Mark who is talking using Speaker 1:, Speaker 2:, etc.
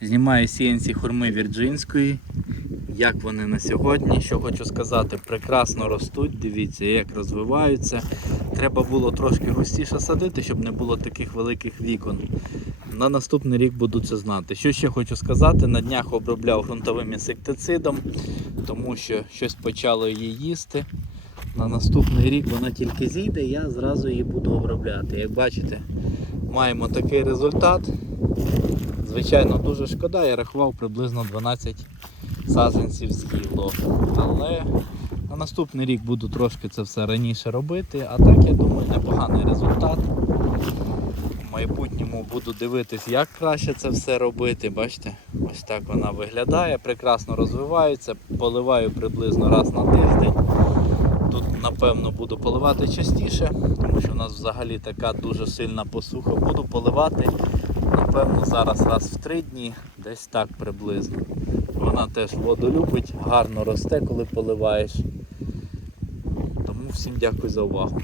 Speaker 1: Знімаю сіянці хурми вірджинської. Як вони на сьогодні? Що хочу сказати, прекрасно ростуть. Дивіться, як розвиваються. Треба було трошки густіше садити, щоб не було таких великих вікон. На наступний рік буду це знати. Що ще хочу сказати, на днях обробляв ґрунтовим інсектицидом, тому що щось почало її їсти. На наступний рік вона тільки зійде, я зразу її буду обробляти. Як бачите, маємо такий результат. Звичайно, дуже шкода, я рахував приблизно 12 саджанців з'їло. Але на наступний рік буду трошки це все раніше робити, а так я думаю непоганий результат. В майбутньому буду дивитись, як краще це все робити. Бачите, ось так вона виглядає, прекрасно розвивається, поливаю приблизно раз на тиждень. Тут, напевно, буду поливати частіше, тому що у нас взагалі така дуже сильна посуха. Буду поливати, напевно, зараз раз в три дні, десь так приблизно. Вона теж воду любить, гарно росте, коли поливаєш. Тому всім дякую за увагу.